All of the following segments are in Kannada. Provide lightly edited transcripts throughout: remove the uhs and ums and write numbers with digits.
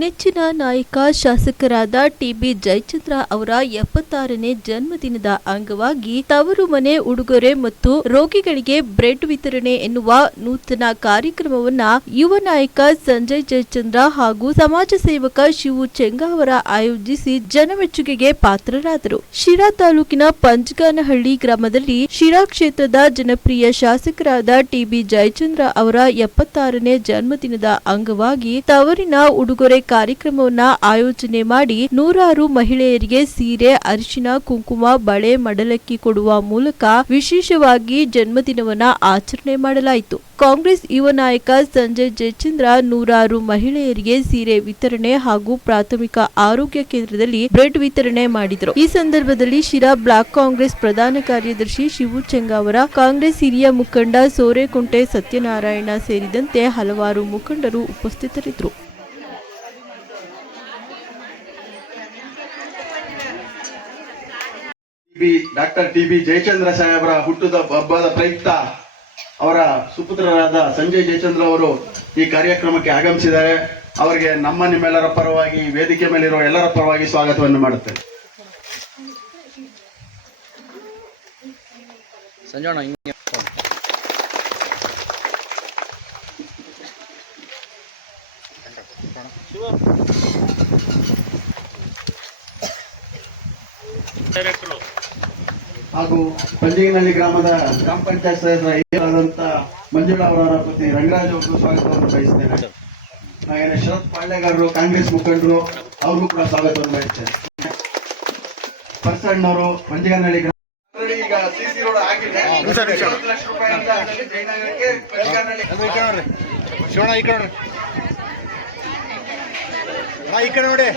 ನೆಚ್ಚಿನ ನಾಯಕ ಶಾಸಕರಾದ ಟಿಬಿ ಜಯಚಂದ್ರ ಅವರ 76ನೇ ಜನ್ಮದಿನದ ಅಂಗವಾಗಿ ತವರು ಮನೆ ಉಡುಗೊರೆ ಮತ್ತು ರೋಗಿಗಳಿಗೆ ಬ್ರೆಡ್ ವಿತರಣೆ ಎನ್ನುವ ನೂತನ ಕಾರ್ಯಕ್ರಮವನ್ನ ಯುವ ನಾಯಕ ಸಂಜಯ್ ಜಯಚಂದ್ರ ಹಾಗೂ ಸಮಾಜ ಸೇವಕ ಶಿವು ಚೆಂಗಾವರ ಆಯೋಜಿಸಿ ಜನಮೆಚ್ಚುಗೆಗೆ ಪಾತ್ರರಾದರು. ಶಿರಾ ತಾಲೂಕಿನ ಪಂಚಗಾನಹಳ್ಳಿ ಗ್ರಾಮದಲ್ಲಿ ಶಿರಾ ಕ್ಷೇತ್ರದ ಜನಪ್ರಿಯ ಶಾಸಕರಾದ ಟಿಬಿ ಜಯಚಂದ್ರ ಅವರ 76ನೇ ಜನ್ಮದಿನದ ಅಂಗವಾಗಿ ತವರಿನ ಉಡುಗೊರೆ ಕಾರ್ಯಕ್ರಮವನ್ನ ಆಯೋಜನೆ ಮಾಡಿ ನೂರಾರು ಮಹಿಳೆಯರಿಗೆ ಸೀರೆ, ಅರಿಶಿನ, ಕುಂಕುಮ, ಬಳೆ, ಮಡಲಕ್ಕಿ ಕೊಡುವ ಮೂಲಕ ವಿಶೇಷವಾಗಿ ಜನ್ಮದಿನವನ್ನ ಆಚರಣೆ ಮಾಡಲಾಯಿತು. ಕಾಂಗ್ರೆಸ್ ಯುವ ನಾಯಕ ಸಂಜಯ್ ಜಯಚಂದ್ರ ನೂರಾರು ಮಹಿಳೆಯರಿಗೆ ಸೀರೆ ವಿತರಣೆ ಹಾಗೂ ಪ್ರಾಥಮಿಕ ಆರೋಗ್ಯ ಕೇಂದ್ರದಲ್ಲಿ ಬ್ರೆಡ್ ವಿತರಣೆ ಮಾಡಿದರು. ಈ ಸಂದರ್ಭದಲ್ಲಿ ಶಿರಾ ಬ್ಲಾಕ್ ಕಾಂಗ್ರೆಸ್ ಪ್ರಧಾನ ಕಾರ್ಯದರ್ಶಿ ಶಿವು ಚೆಂಗಾವರ, ಕಾಂಗ್ರೆಸ್ ಹಿರಿಯ ಮುಖಂಡ ಸೋರೆಕುಂಟೆ ಸತ್ಯನಾರಾಯಣ ಸೇರಿದಂತೆ ಹಲವಾರು ಮುಖಂಡರು ಉಪಸ್ಥಿತರಿದ್ದರು. ಡಾಕ್ಟರ್ ಟಿಬಿ ಜಯಚಂದ್ರ ಸಾಹೇಬರ ಹುಟ್ಟುಹಬ್ಬದ ಪ್ರಯುಕ್ತ ಅವರ ಸುಪುತ್ರರಾದ ಸಂಜಯ್ ಜಯಚಂದ್ರ ಅವರು ಈ ಕಾರ್ಯಕ್ರಮಕ್ಕೆ ಆಗಮಿಸಿದ್ದಾರೆ. ಅವರಿಗೆ ನಿಮ್ಮೆಲ್ಲರ ಪರವಾಗಿ, ವೇದಿಕೆ ಮೇಲಿರುವ ಎಲ್ಲರ ಪರವಾಗಿ ಸ್ವಾಗತವನ್ನು ಮಾಡುತ್ತೇನೆ. ಹಾಗೂ ಪಂಜಗಿನಹಳ್ಳಿ ಗ್ರಾಮದ ಗ್ರಾಮ ಪಂಚಾಯತ್ ಸದಸ್ಯರಾದಂತ ಮಂಜುಳಾ ಅವರ ಪತ್ನಿ ರಂಗರಾಜ್ ಅವರು ಸ್ವಾಗತವನ್ನು ಬಯಸ್ತೇನೆ. ಹಾಗೆ ಶರತ್ ಪಾಳ್ಯಗಾರರು, ಕಾಂಗ್ರೆಸ್ ಮುಖಂಡರು, ಅವ್ರಿಗೂ ಕೂಡ ಸ್ವಾಗತವನ್ನು ಬಯಸ್ತೇನೆ. ಪರ್ಸಣ್ಣವರು ಪಂಜಗಿನಹಳ್ಳಿ ಗ್ರಾಮ ಈಗ ಸಿಸಿ ರೋಡ್ ಆಗಿದೆ. 20 ಲಕ್ಷ ರೂಪಾಯಿ ಅಂತ ಜಯನಗರಕ್ಕೆ ಪಂಜಗಿನಹಳ್ಳಿ ಈ ಕಡೆ ನೋಡಿ.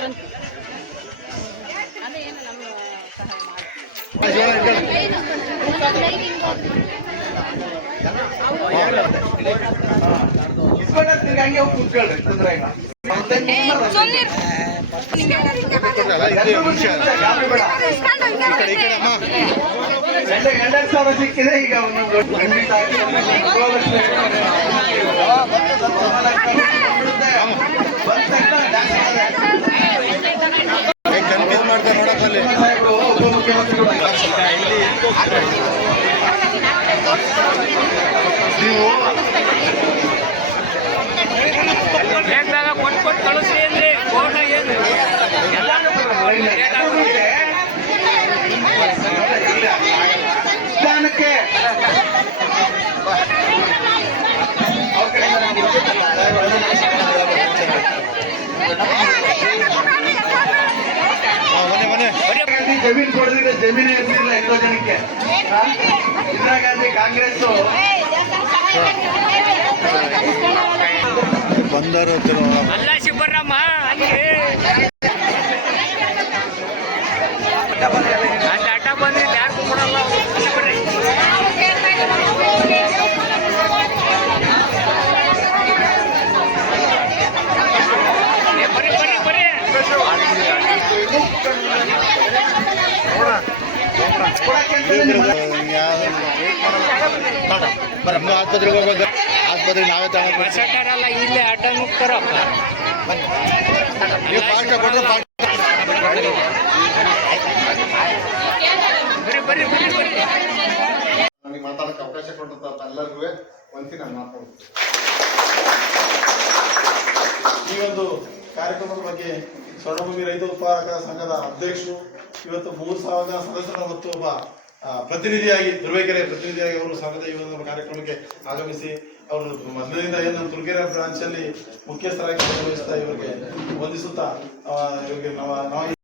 ಹಂಗೆ ಕೂತ್ಕೊಳ್ರಿ, ತೊಂದರೆ ಇಲ್ಲ. $2,000 ಸಿಕ್ಕಿದೆ. ಈಗ ಜಮೀನು ಕೊಡದಿದ್ರೆ ಜಮೀನು ಇರ್ತಿಲ್ಲ ಎಷ್ಟೋ ಜನಕ್ಕೆ. ಇಂದಿರಾ ಗಾಂಧಿ ಕಾಂಗ್ರೆಸ್ ಬಂದರು ಅಲ್ಲ ಶಿವರಾಮ ಡಾಟಾ ಬಂದಿದ್ದು ಯಾರು ಕೊಡಲ್ಲ. ಆಸ್ಪತ್ರೆಗೆ ಹೋಗ್ಬೇಕು. ಆಸ್ಪತ್ರೆ ನಾವೇ ತಗೊಂಡ್ರಲ್ಲ, ಇಲ್ಲೇ ಅಡ್ಡ ಮುಗ್ತಾರಪ್ಪ. ನನಗೆ ಮಾತಾಡೋಕ್ಕೆ ಅವಕಾಶ ಕೊಟ್ಟಂತ ಎಲ್ಲರಿಗೂ ಒಂದ್ಸಿ ನಾನು ಮಾತಾಡ್ತೀನಿ. ಈ ಒಂದು ಕಾರ್ಯಕ್ರಮದ ಬಗ್ಗೆ ಸ್ವರ್ಣಭೂಮಿ ರೈತ ಉತ್ಪಾದಕರ ಸಂಘದ ಅಧ್ಯಕ್ಷರು, ಇವತ್ತು 3,000 ಸದಸ್ಯರ ಮತ್ತು ಒಬ್ಬ ಪ್ರತಿನಿಧಿಯಾಗಿ ತುರುವೇಕೆರೆ ಪ್ರತಿನಿಧಿಯಾಗಿ ಅವರು ಸಂಘದ ಈ ಒಂದು ಕಾರ್ಯಕ್ರಮಕ್ಕೆ ಆಗಮಿಸಿ ಅವರು ಮೊದಲಿನಿಂದ ಏನು ನಮ್ಮ ತುರುವೇಕೆರೆ ಬ್ರಾಂಚ್ ಅಲ್ಲಿ ಮುಖ್ಯಸ್ಥರಾಗಿ ಭಾಗವಹಿಸ್ತಾ ಇವರಿಗೆ ವಂದಿಸುತ್ತಾ ಇವರಿಗೆ ನಾವು ಹೋಗ್ಬಿಟ್ಟು